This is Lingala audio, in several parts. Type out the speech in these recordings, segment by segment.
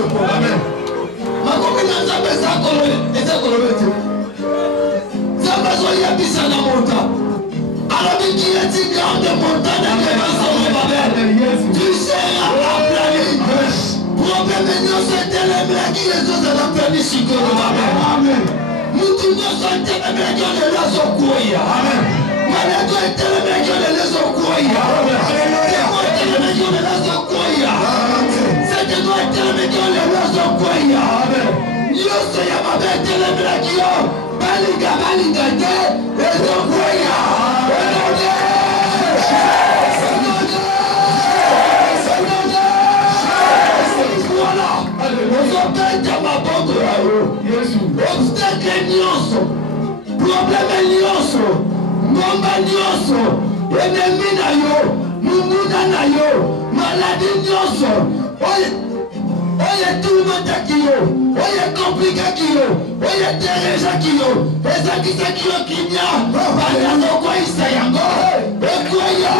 biso. Amen. Makomi na nzambe eza kolobete. Nzambe zoya bisa na monta. Alors qui est une grande montagne de maçons de Babel. Tu seras aplani. Problème nous c'est tellement qui les autres ont aplani sur le Babel. Amen. Nous tous nous sommes tellement qui on est là sur Kouya. Amen. Malgré est tellement qui on est là sur Kouya. Alléluia. Tellement qui on est là sur Kouya. C'est toi tellement qui on est là sur Kouya. Amen. Yo c'est ya Babel tellement qui on balinga te et sur Kouya. Obstacle nyonso, problème nyonso, ngomba nyonso, ennemi na yo, munguna na yo, maladie nyonso, oye tourmenta kiyo, oye compliqué kiyo, oye tereja kiyo, ezakisa kiyo kinya, banazo kwa isa yango, ekweyo.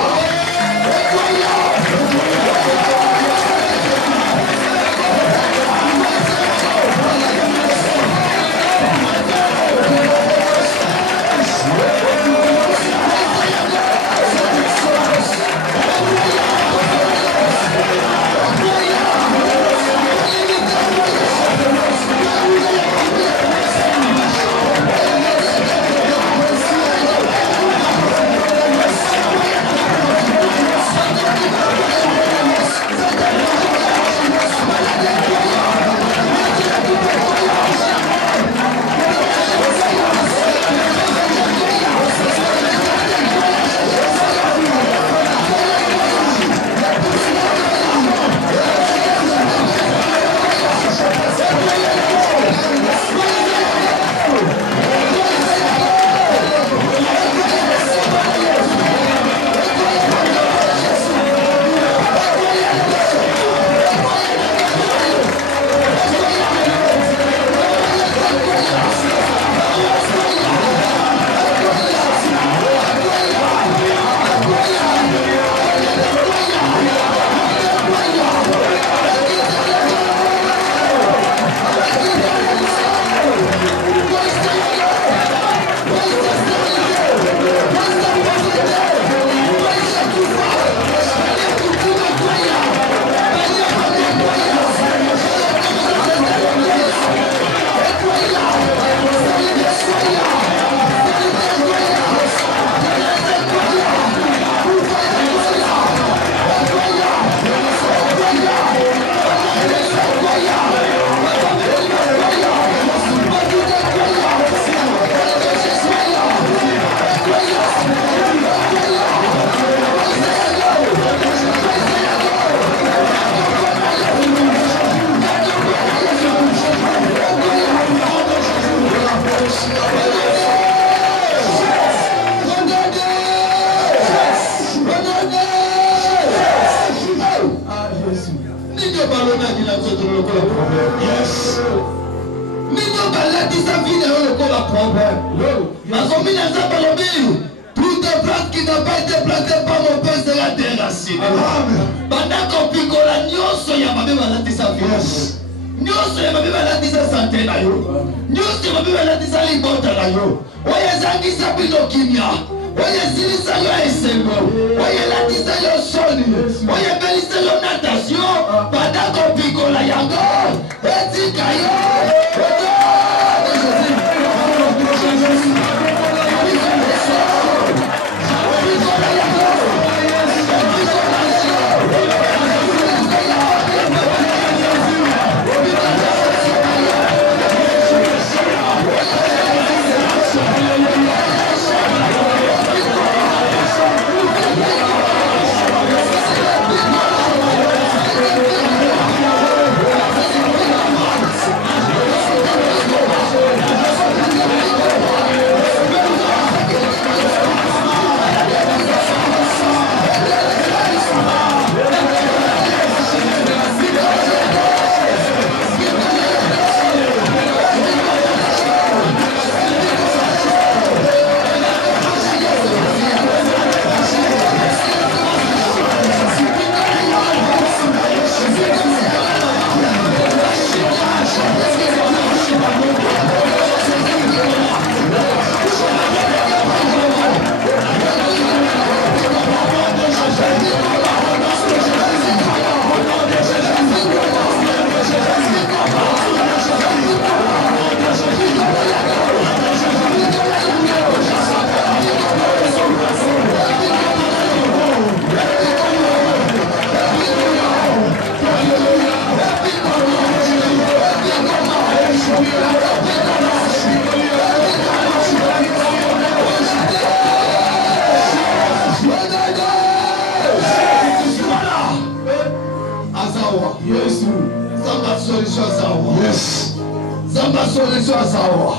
solution à savoir.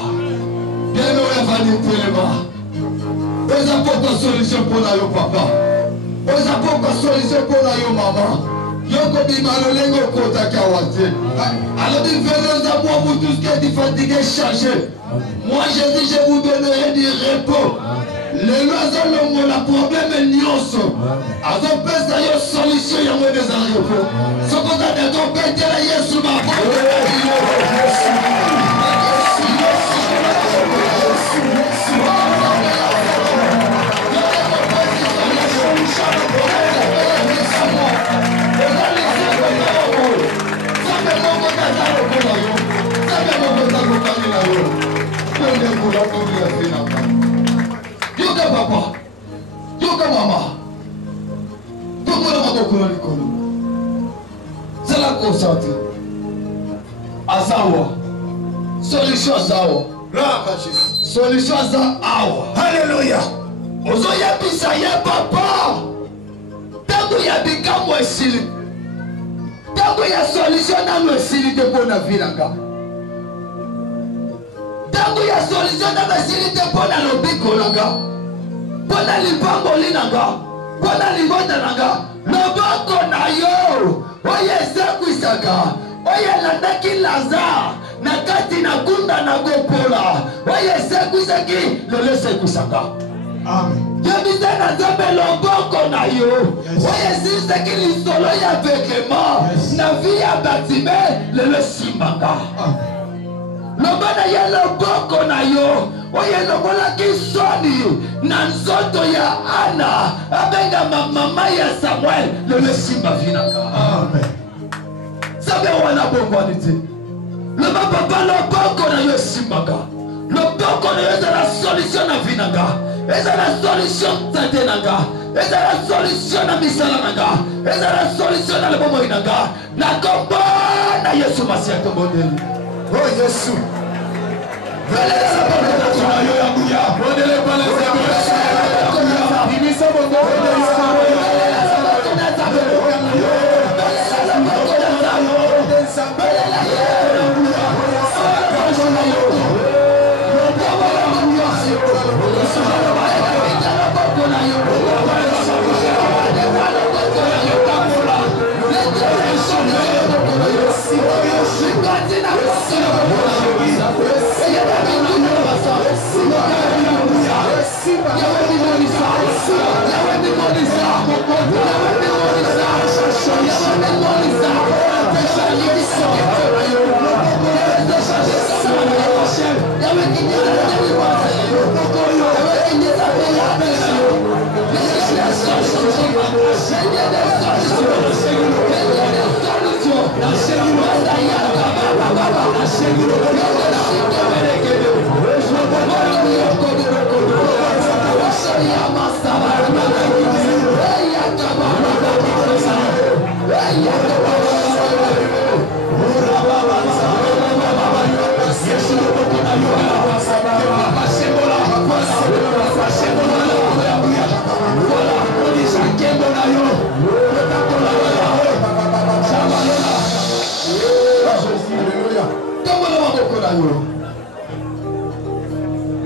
Bien aimé, on va dire tellement. On n'a pas de solution pour la papa. On n'a pas de solution pour la maman. Yoko bimalo lengo kota kawate. Alors il venez à moi pour tout ce qui est fatigué, changé. Moi je dis je vous donnerai du repos. Les lois ont le problème est nyoso. Azo pesa yo solution ya mo des repos. Ce qu'on a dit on peut dire Yesu ma Yoga papa, yoga mama, tout le monde va beaucoup l'école. C'est la constante. Azawa, solution Azawa. Solution Azawa. Alléluia. Ozoya bisa ya papa. Tango ya bikamu esili. Tango ya solution na esili te bona vilanga. Tango ya solution na esili te bona lobiko nanga. Bona lipango linanga. Bona libonda nanga. Loboko na yo. Oye sekwisaka. Oye landaki laza. Nakati na kunda na gopola. Oye sekwisaki. Lole sekwisaka. Amen. Yebise na zambe loboko na yo. Oye sisaki lisolo ya vekema. Na via batime. Lele simbanga. Lobana ya loboko na yo. Oye lobola kisoni. Na nzoto ya Ana. Abenga mama ya Samuel. Lele simba vinaka. Amen. Sabe wana bongwanite. Leba papa loboko na yo simbanga. Loboko na yo eza la solution na vinanga. Eza la solution tante nanga. Eza la solution na misala nanga. Eza la solution na lebomo inanga. Na kombo na Yesu Masia tombondeli. Oh Yesu. Vele sa papa na yo ya buya. Mondele pale sa Yesu. Imisa bongo.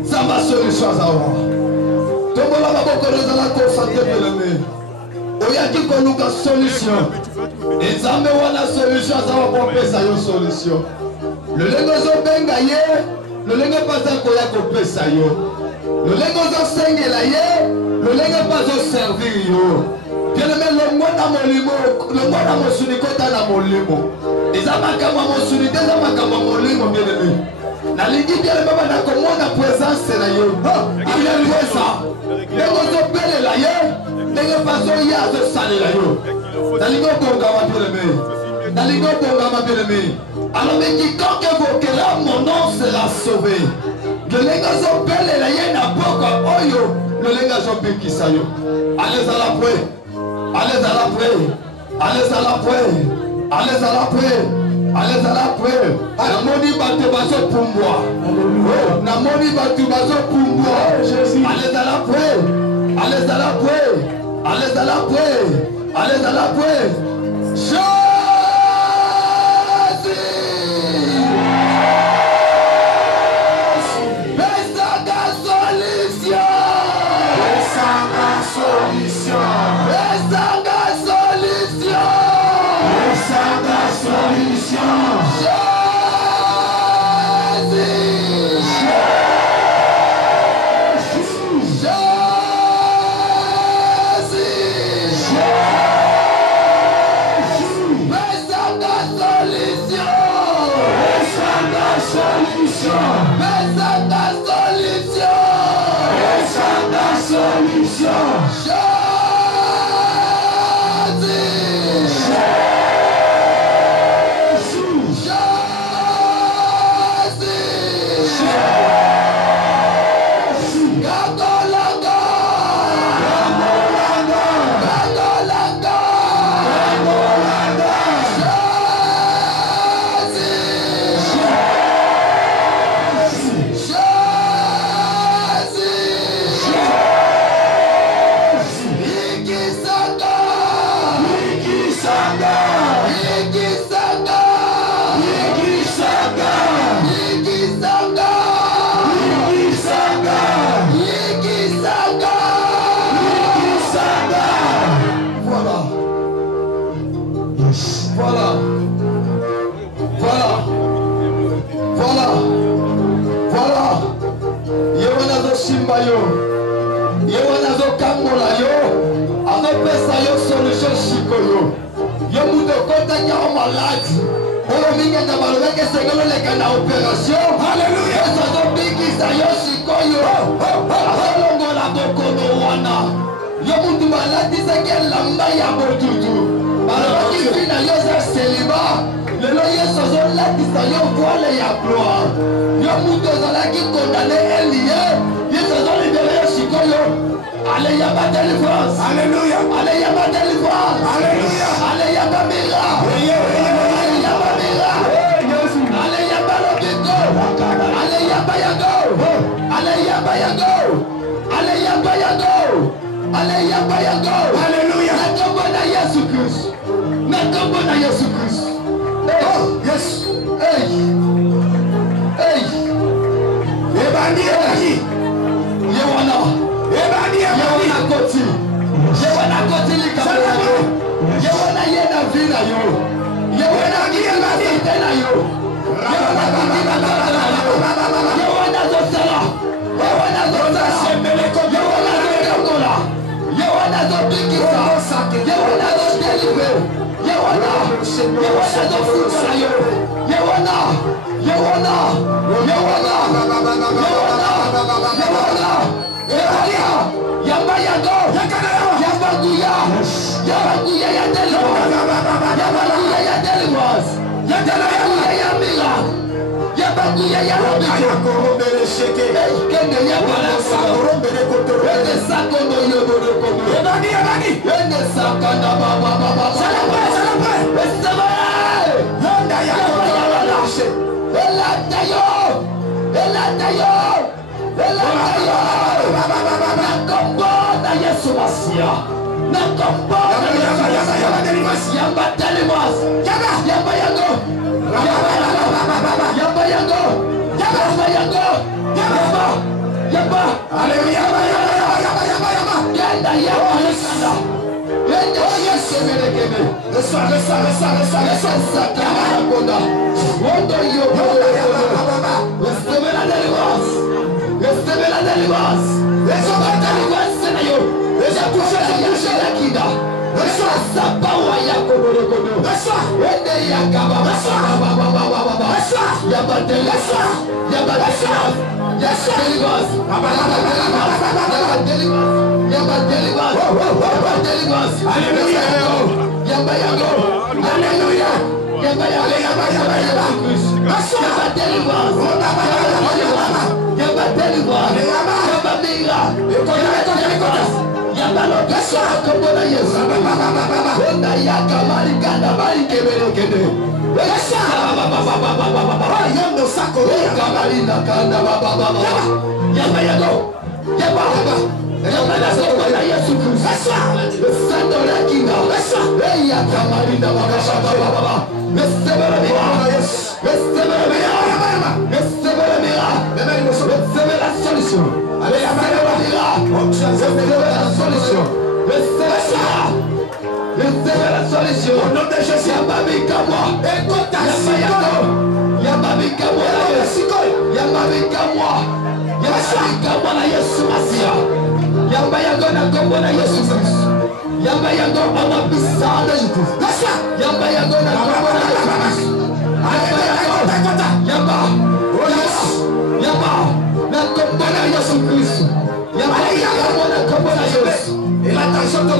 Zamba solution zawa. Tombola maboko na la concentré beleme. Oyaki koluka solution. Ezambe wana solution zawa pour pesa yo solution. Le lengo zo benga ye, le lengo paza koya ko pesa yo. Le lengo zo sengela ye, le lengo pazo servir yo. Bien aimé le mwana molimo, le mwana mosuni kota na molimo. Ezamaka mosuni teza makamba molimo bien aimé. Na lingi bien le baba na komona présence na yo. Il est lié ça. Lengo zo bele la ye, lengo pazo ya zo sale la yo. Na lingo bonga wa bien aimé. Na lingo bonga ma bien aimé. Alors mais quiconque évoquera mon nom sera sauvé. Le lengo zo bele la ye na boka oyo. Le lengo zo pekisa yo. Allez à la paix. Allez à la paix. Allez à la paix. Allez à la paix. Allez à la paix. Namoni batu bazo pumbwa. Namoni batu bazo pumbwa. Allez à la paix. Allez à la paix. Allez à la paix. Allez à la paix. Jésus. solution.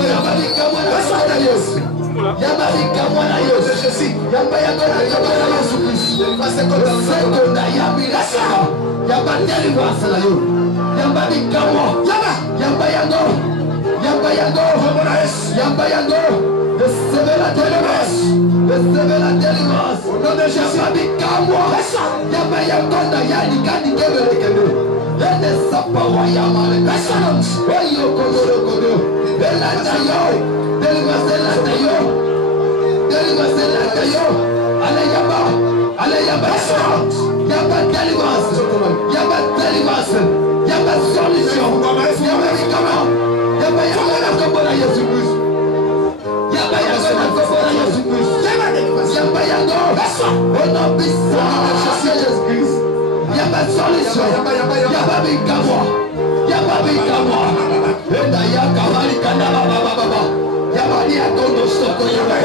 Yababika mwana Yesu. Yababika mwana Yesu. Yamba yakona mwana Yesu Kristo. Sekonda yabirasa. Yamba deliverance na yo. Yamba bikamo. Yamba yango. Yamba yango. Yamba yango. Recevez la délivrance. Recevez la délivrance. Au nom de Jésus. Yamba bikamo. Yamba yango. Yani kani kebele kebe. Yende sapa wa yamale. Oyo kodo kodo. Belanda yo. Délivrance la yo. Délivrance la yo. Allez yamba. Allez yamba. Yamba délivrance. Yamba délivrance. Yamba solution. Yamba bikamo. Yamba yango na kobola Yesu Kristo. Yamba yango na kobola Yesu Kristo. Yamba yango. Ono bisa Jésus Christ. Yamba solution. Yamba bikamo. Yamba bikamo. Enda yakamali kana baba. Yamba ni akondo soko yamba.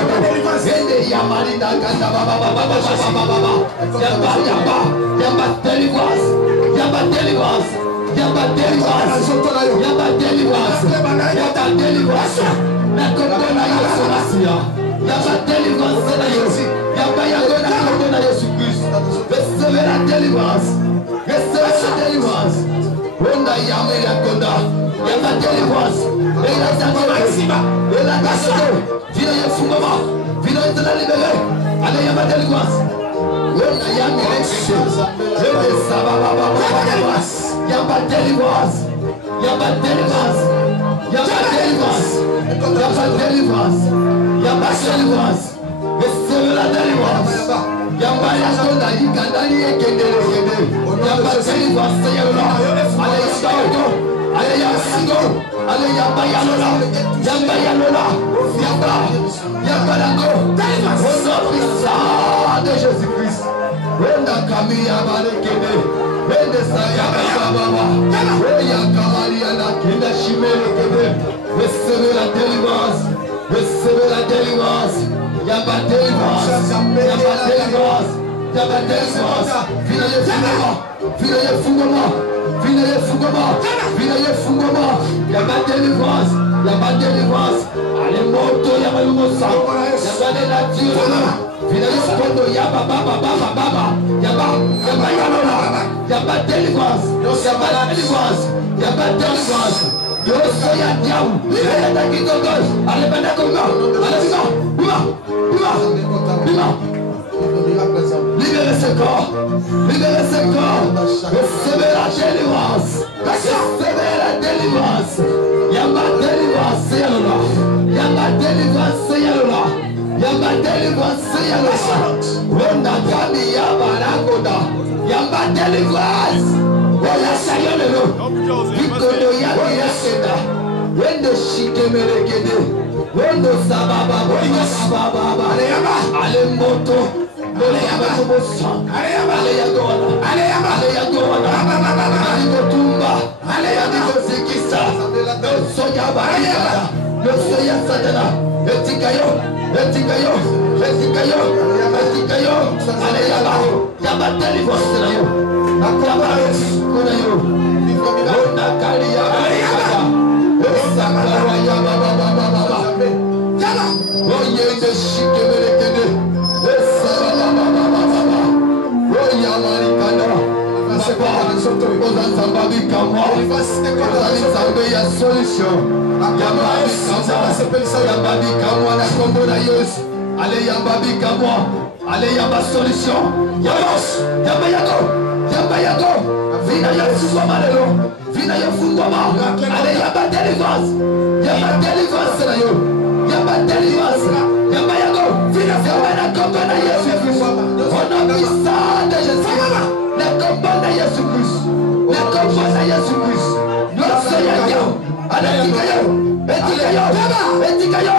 Ende yamali na kana baba. Yamba délivrance. Yamba délivrance. Yamba délivrance. Yamba délivrance. Yamba délivrance. Na kombona Yesu Masia. Yamba délivrance na Yesu. Yamba yagona kombona Yesu Kristo. Recevez la délivrance. Recevez la délivrance. Onda yame yakonda. Yamba délivrance. Ela tango maxima. Ela tango. Vino yefungoma. Vino itala libere. Ale yamba délivrance. Onda yame rekete. Ele sababa. Yamba délivrance. Yamba délivrance. Yamba délivrance. Yamba délivrance. Yamba délivrance. Recevez la délivrance. Yamba yakonda yikandani yekendele kende. Yamba délivrance yalola. Ale yakonda. Ale yasingo. Ale yamba yalola. Yamba yalola. Yamba lango. Au nom puissant de Jésus-Christ. Wenda kamia balekende. Wende sayaba baba. Oya kamaria na kenda shimele kende. Recevez la délivrance. Recevez la délivrance. Yamba délivrance. Yamba délivrance. Yamba délivrance. Vinaye fungoma. Vinaye fungoma. Vinaye fungoma. Yamba délivrance. Yamba délivrance. Ale moto yamba yumosa. Yamba de nature. Vinaye kondo yamba baba. Yamba yalola. Yamba délivrance. Yamba délivrance. Yamba délivrance. Yoso ya diawu. Yanda kikogo. Ale benda kongo. Ale bima. Libérez ce corps. Libérez ce corps. Recevez la délivrance. Recevez la délivrance. Yamba délivrance yalola. Yamba délivrance yalola. Yamba délivrance yalola. Wenda kami yamba nakoda. Yamba délivrance. Oya sayolelo. Bikodo yamba yakeda. Wendo shikemerekede. Wendo sababa. Ale moto. Ale yagona. Tumba. Ale zikisa. Soya bariyada. Soya satana. Etikayo. Ale yaba délivrance na yo. Yaba kona yo. Ona kali yaba. Esakara yaba baba. Oye de shikemerekede. Allez yamba solution. Yamba yago. Vina yafungwa lelo. Vina yafungwa. Allez yamba délivrance. Yamba délivrance na yo. Yamba délivrance. Yamba yago. Vina yamba na kombona Yesu Kristo. Au nom puissant de Jésus. Na kombona Yesu Kristo. Na kombona Yesu Kristo. Yoso ya yo. Etikayo.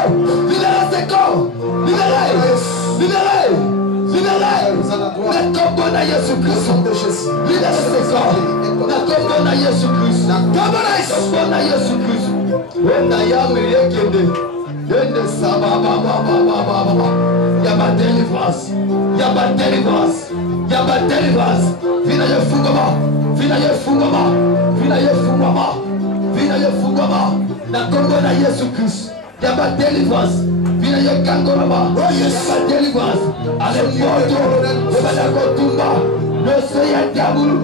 Libérez ce corps. Libérez. Na kombona Yesu Kristo. Libérez ce corps. Na kombona Yesu Kristo. Na kombona Yesu Kristo. Wenda yami yekende. Dende sababa. Yaba délivrance. Vina yefungoma. Na kombona Yesu Kristo. Yaba deliverance. Vina yo kangoraba. Yaba deliverance. Ale moto. Yaba kotumba. Noso ya diabulu.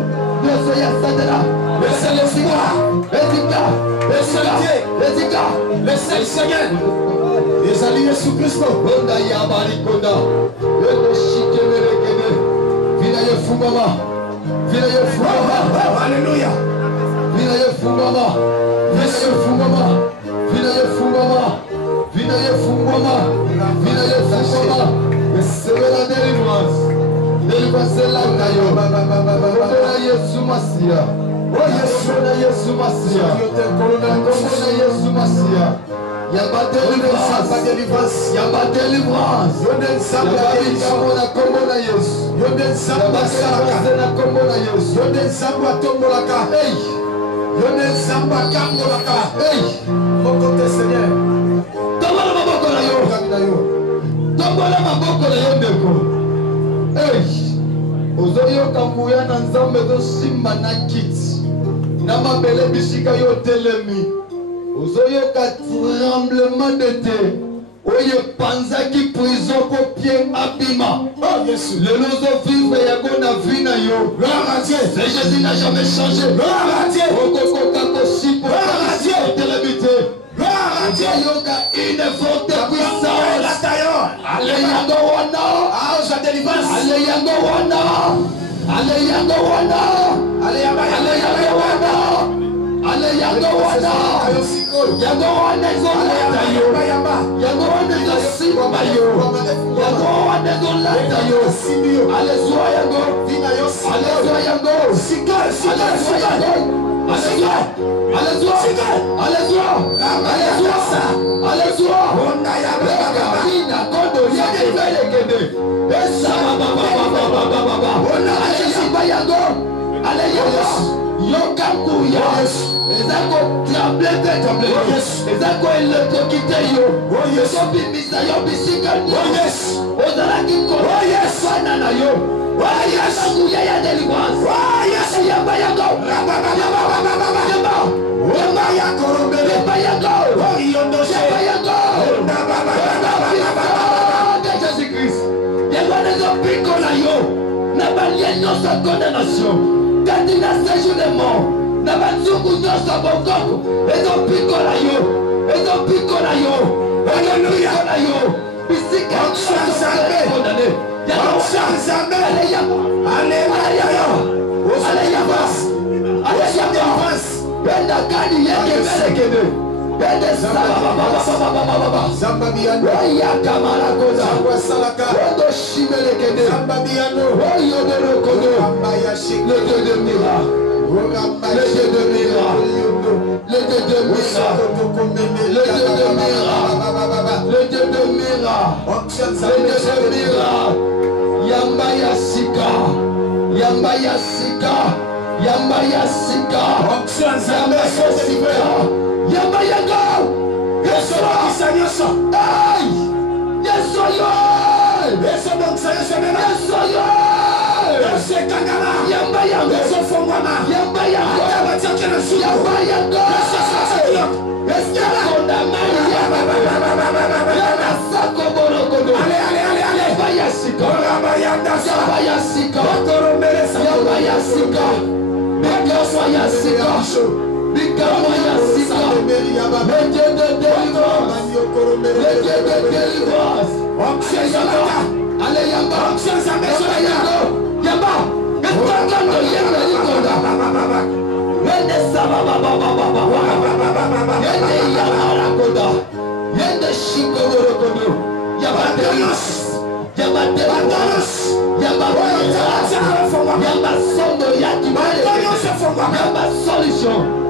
Noso ya satana. Noso ya sika. Etika. Etika. Le Seigneur. Les alliés sous Christ. Onda yaba rikonda. Yendo shikemere kene. Vina yo fumama. Vina yo fumama. Alléluia. Vina yo fumama. Vina yo fumama. Vina yo fumama. Vina yo fumama. Vina yo fumama. Recevez la délivrance. Délivrance là où nayo. Komona Yesu Masia. Oh Yesu na Yesu Masia. Komona Yesu Masia. Yaba délivrance. Yaba délivrance. Komona Yesu. Yonde Samba Salaka. Komona Yesu. Yonde Samba Tombolaka. Hey. Yonde Samba Kambolaka. Hey. Mon côté Seigneur. Tombola maboko na yo. Tombola maboko na yo ndeko. Hey. Ozoyoka mbuya na nzambe zosimba na kiti. Na mabele bisika yo telemi. Ozoyoka tremblement de terre. Oye panzaki prison ko pied abima. Oh Jésus. Le lozo vivre ya gona vina yo. Gloire à Dieu. C'est Jésus n'a jamais changé. Gloire à Dieu. Okoko kako sipo. Gloire à Dieu. Télémité. Gloire à Dieu. Yoga une forte puissance. Ale yango wana. Ah, je délivrance. Ale yango wana. Ale yango wana. Allez, yaba, Ale yango wana. Ale yango wana. Yango wana izolata yo. Yango wana izosimba yo. Yango wana izolata yo. Ale zwa yango. Ale zwa yango. Ale zwa yango. Ale zwa. Ale zwa. Ale zwa. Ale zwa. Ale zwa. Kabina kondo yake vele kende. Esa baba. Ale yamba yango. Ale yango. Yokangu ya. Ezako tremble. Ezako electrocute yo. Ezo bimisa yo bisika ni. Ozalaki kono. Fana na yo. Yokangu ya délivrance. Yamba yango. Yamba yango. Jésus-Christ. Yegonezo piko na yo. Na balie nyonso condamnation. Katina séjour de mort. Na banzuku nyonso bokoko. Ezo piko na yo. Ezo piko na yo. Alléluia na yo. Bisika condamné. Alléluia. Benda kadi yeke melekede. Bende baba. Zamba Biano. Oya kamara koza. Zamba Salaka. Odo shimelekede. Zamba Biano. Oyo dero kodo. Rambaya Shik. Le Dieu de miracle. Le Dieu de miracle. Le Dieu de miracle. Le Dieu de miracle. Le Dieu de miracle. Le Dieu de miracle. Yamba Yasika. Yamba Yasika. Yamba Yasika. Yamba Yasika. Yamba Yago. Yeswa. Ay. Yeswa yo. Yeswa yo. Yamba Yago. Yamba Yago. Yamba Yago.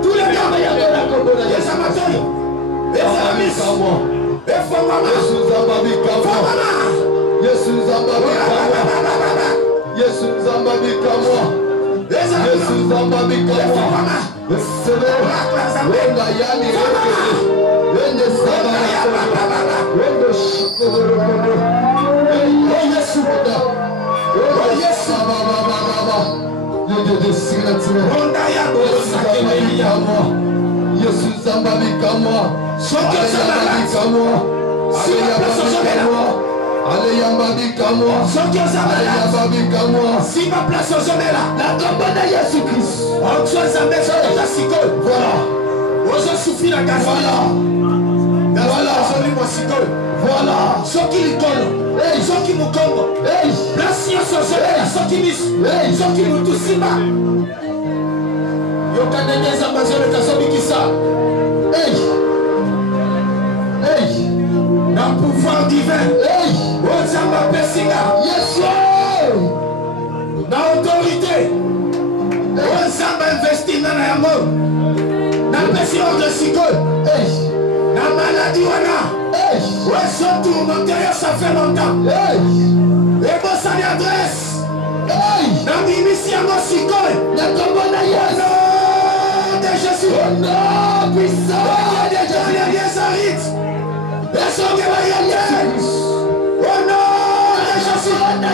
Tous les gars, les amateurs, les amis, Jesus Zamba Bikamwa. Soki ozala Bikamwa. Allez Yamba Bikamwa. Soki ozala Yamba Bikamwa. si ma place ozomela La campagne de Jésus-Christ. onzo ezambe ezoleka sikoyo Voilà. ozosufi na gazi Voilà. ozolimwa sikoyo Voilà. soki likolo soki mokongo Hey. place nyonso ozomela soki miso soki motu nsima yoka ndenge nzambe azoleka azobikisa Hey. Hey. na pouvoir divin Hey. oyo nzambe apesinga Yes, Lord. na autorité oyo nzambe investi nga na yango napesi ordre sikoyo Hey. na maladi wana Hey. oyo ezotourmente yo ça fait longtemps Hey. ebosani adresse Hey. nabimisi yango sikoyo La campagne de Jésus. nom de Jésus Non, puissant. au nom de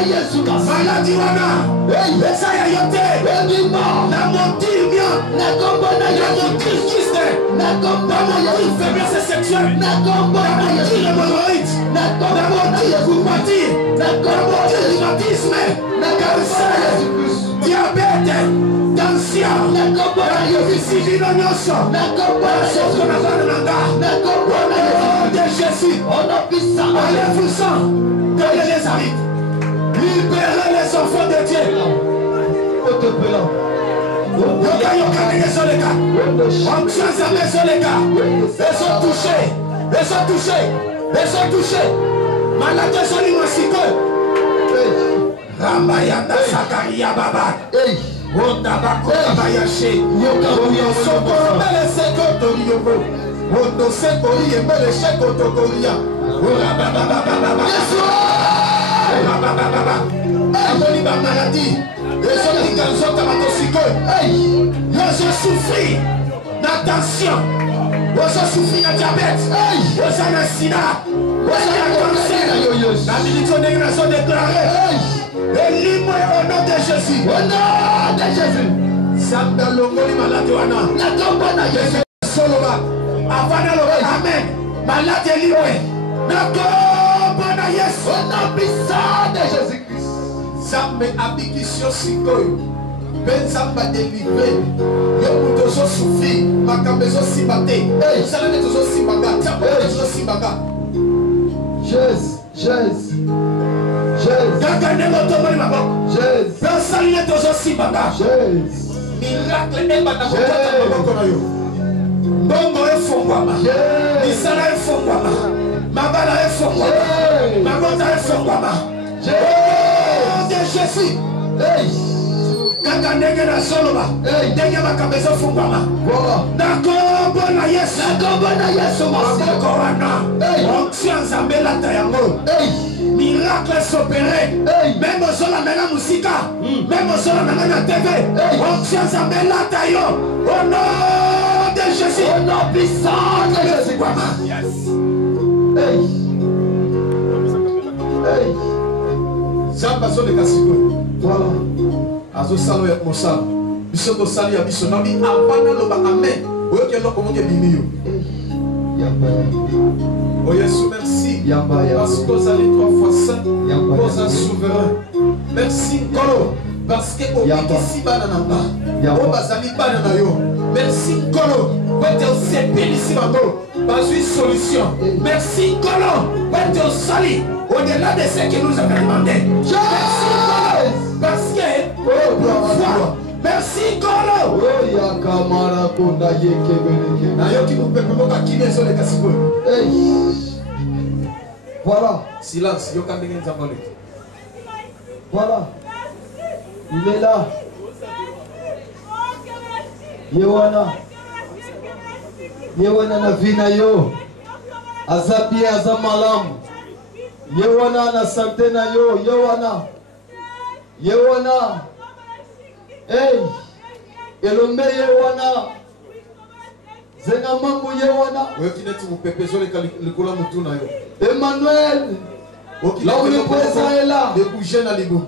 Jésus maladie wana eza ya yo te na motirmia na motirkiste na motir faiblesse sexuelle na motir hémorroïde na motir coupatie na motir rhumatisme na cancer diabète tension nakobisilino nyonso soko na bana na nga au nom de Jésus enlève-vous-en de les arrive libérez les enfants de Dieu yoka ndenge ezoleka onction nzambe ezoleka ezotouche maladi ezolimwa sikoyo ramba yanda sakaria baba onda bakota bayashe sokoromele sekotoriyoko ondo sekori embele shekotokoria amoni bamaladi ezolika nzoka bato sikoyo ozosouffrir na tension ozosouffrir na diabete oza na sida oza na cancer na militio ndenge nazodeklare elimwe au nom de Jésus nzambe alongoli maladi wana soloba avant naloba amen maladi elimwe na kombo na Yesu nzambe abikisi yo sikoyo mpe nzambe adelivre yo moto ozosouffrir makambo ezosimba te osala neti ozosimbanga nzambe ozosimbanga kaka ndenge otomboli maboko mpe osali neti ozosimbanga miracle ebanda kokota maboko na yo mbongo efungwama misala efungwama mabala efungwama mabota efungwama de Jésus kaka ndenge nazoloba ndenge makambo ezofungwama na kombo na Yesu maboko wana onction nzambe elata yango miracle s'opéré même ozolanda na musika même ozolanda na TV onction nzambe elata yo au nom de Jésus au nom puissant de Jésus nzambe azoleka sikoyo azosala ya mosala biso tosali ya biso nabi avant naloba amen oyoki eloko moki ebimi yo oh Yesu merci parce que ozali 3 fois saint oza souverain merci nkolo parce que obikisi bana na nga oyo bazali bana na yo merci nkolo pete osepelisi bango bazwi solution merci nkolo pete osali au-delà de ce que nous avons demandé merci nkolo parce que merci nkolo nayoki mopepe moko akimi ezoleka sikoyo Voilà. silence yoka ndenge nzambe oleka Voilà. Il est là. Yewana na vina yo. Azabi azamalam. Yewana na sante na yo. Yewana. Hey. Elombe yewana. Zenga mambo yewana. oyoki neti mopepe ezoleka likolo ya motu na yo Emmanuel. Là où le présent est là. debouge na libu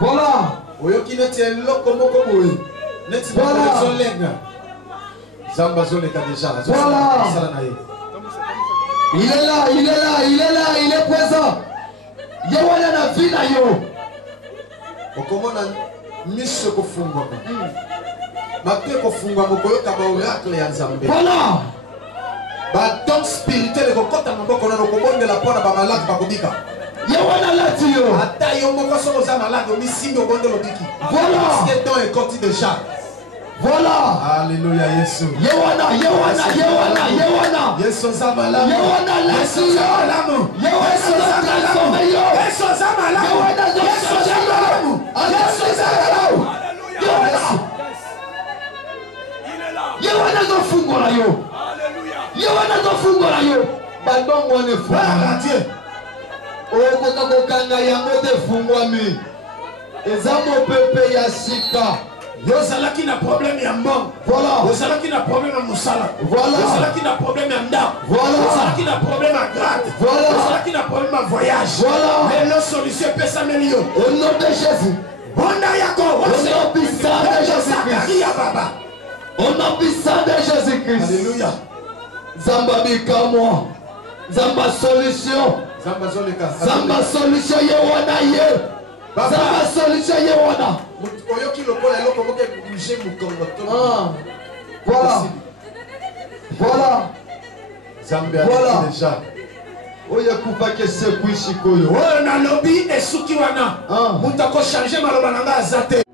Voilà. oyoki neti eloko moko boye neti Voilà. ezolenga Zamba zoleka déjà. Voilà. Il est là, il est là, il est là, il est présent. Yewana na vina yo. Okomona miso kofungwa. Mate kofungwa mokoyoka ba oracle ya Nzambe. Voilà. Ba don spirituel kokota maboko na kokobondela pona ba malade bakobika. Yewana lati yo. Ata yo moko so za malade misimbi obondelo biki. Voilà. Parce que don est côté déjà. Voilà. Alléluia Yesu. Yewana. Yesu za malade. Yewana lati yo. Yesu za malade. Yesu za malade. Yesu za malade. Yesu za malade. Yewana zo fungola yo. Yewana zo fungola yo. Badongo ne fungola. Okoka kokanga yango te fungwami. Ezamo pepe ya sika. Yozalaki na problème ya mbongo. Voilà. Yozalaki na problème ya musala. Voilà. Yozalaki na problème ya ndako. Voilà. Yozalaki na problème ya grade. Voilà. Yozalaki na problème ya voyage. Voilà. Mais la solution pesa melio. Au nom de Jésus. Bonda yako. Au nom puissant de Jésus-Christ. Baba. Au nom puissant de Jésus-Christ. Alléluia. Zamba bikamo. Zamba solution. Zamba zoleka. Zamba solution yewana ye. Zamba solution yewana. Oyoki lokola eloko moke bouger mukongo to. Voilà. Voilà. Zambia Voilà. déjà. Oya kupa ke se kuishi koyo. Oyo na lobby esuki wana. Muta ko changer maloba nanga azate.